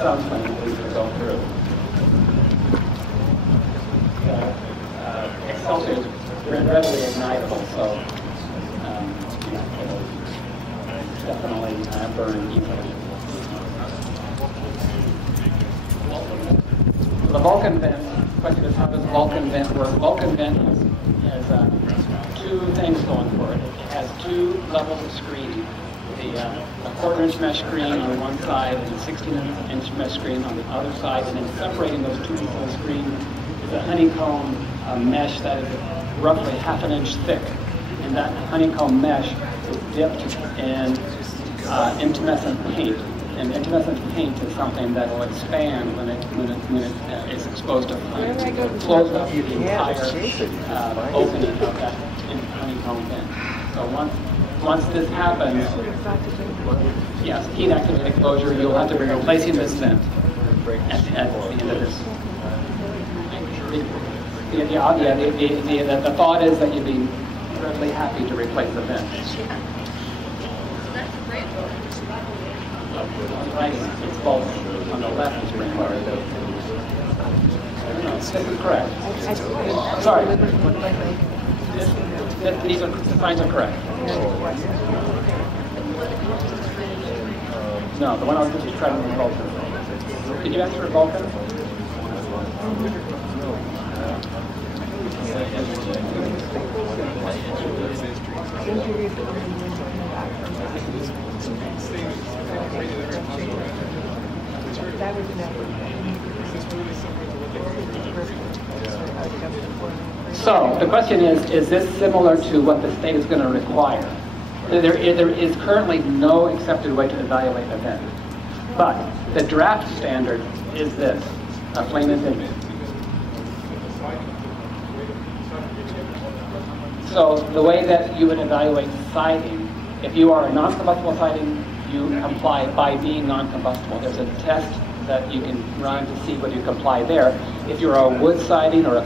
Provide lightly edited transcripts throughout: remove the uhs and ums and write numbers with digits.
Some flame is to go through. Excelsior is readily ignitable, so it'll definitely burn easily. The Vulcan vent, the question is, how does Vulcan vent work? Vulcan vent has two things going for it. It has two levels of screen. A quarter-inch mesh screen on one side and a 16-inch mesh screen on the other side, and then separating those two pieces of screen is a honeycomb mesh that is roughly ½ an inch thick. And that honeycomb mesh is dipped in intumescent paint. And intumescent paint is something that will expand when it is exposed to flame. It flows up the entire opening of that honeycomb vent. So once this happens, yes, heat activated closure, you'll have to be replacing this vent at the end of this. The thought is that you'd be incredibly happy to replace the vent. On the right, it's both. On the left is rainwater. No, this is correct. Sorry. These are, the signs are correct. No, the one I was just trying to Vulcan. Did you answer Vulcan? So the question is this similar to what the state is going to require? There is currently no accepted way to evaluate a vent, but the draft standard is this, a flame inhibitor. So the way that you would evaluate siding, if you are a non-combustible siding, you comply by being non-combustible. There's a test that you can run to see whether you comply there. If you're a wood siding or a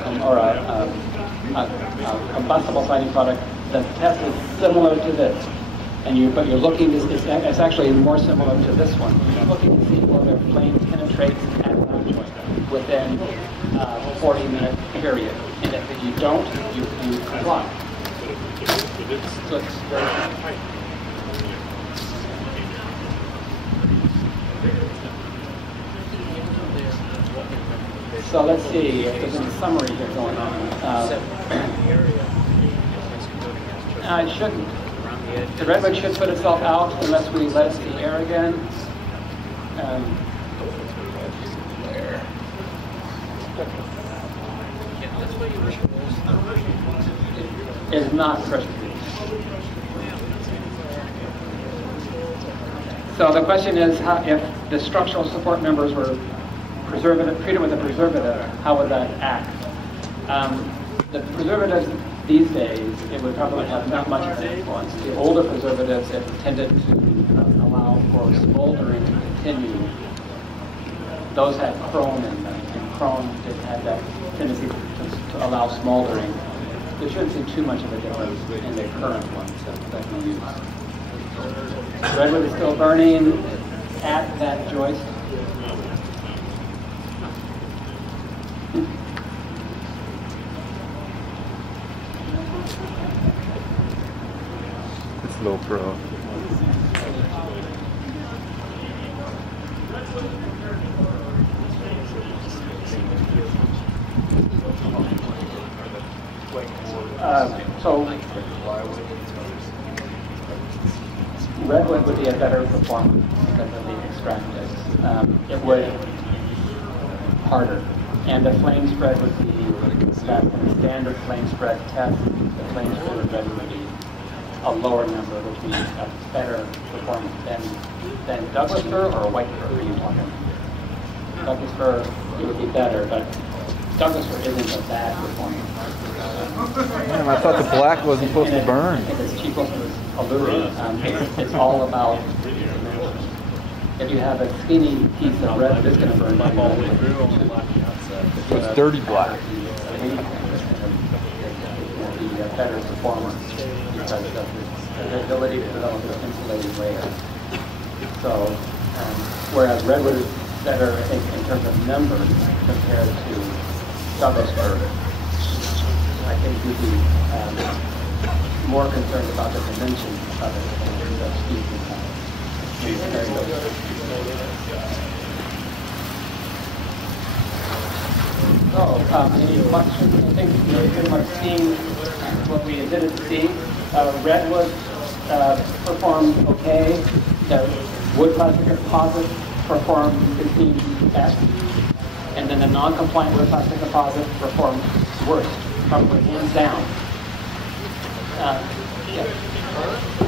combustible siding product, the test is similar to this. But you're looking, it's actually more similar to this one. You're looking to see whether flame penetrates at that point within a 40-minute period. And if you don't, you comply. So it's very So let's see if there's any summary here going on. It shouldn't. The redwood should put itself out unless we let it see air again. It is not pressure. So the question is, if the structural support members were treated with a preservative, how would that act? The preservatives these days, it would probably have not much of an influence. The older preservatives have tended to allow for smoldering to continue. Those had chrome in them, and chrome had that tendency to allow smoldering. There shouldn't see too much of a difference in the current ones that we use. Redwood is still burning at that joist. It's low pro. So redwood would be a better performance because of the extractives. It would harder, and the flame spread would be that in the standard flame spread test. The flame spread of redwood would be a lower number, which means a better performance than Douglas fir or white fir. Are you talking? Douglas fir, it would be better, but Douglas fir isn't a bad performance. Man, I thought the black wasn't supposed to burn. It's cheapest alluring. It's all about, if you have a skinny piece of red, it's going to burn by all. So it's dirty black. Be a better performance because of the ability to develop an insulating layer. So, whereas redwood better, I think, in terms of numbers compared to Douglasburg. I think we'd be more concerned about the dimensions of it than the speed and So, any questions? I think you're pretty much seeing what we intended to see. Redwood performed okay. The wood plastic composite performed best. And then the non-compliant wood plastic composite performed worst, probably hands down. Yeah.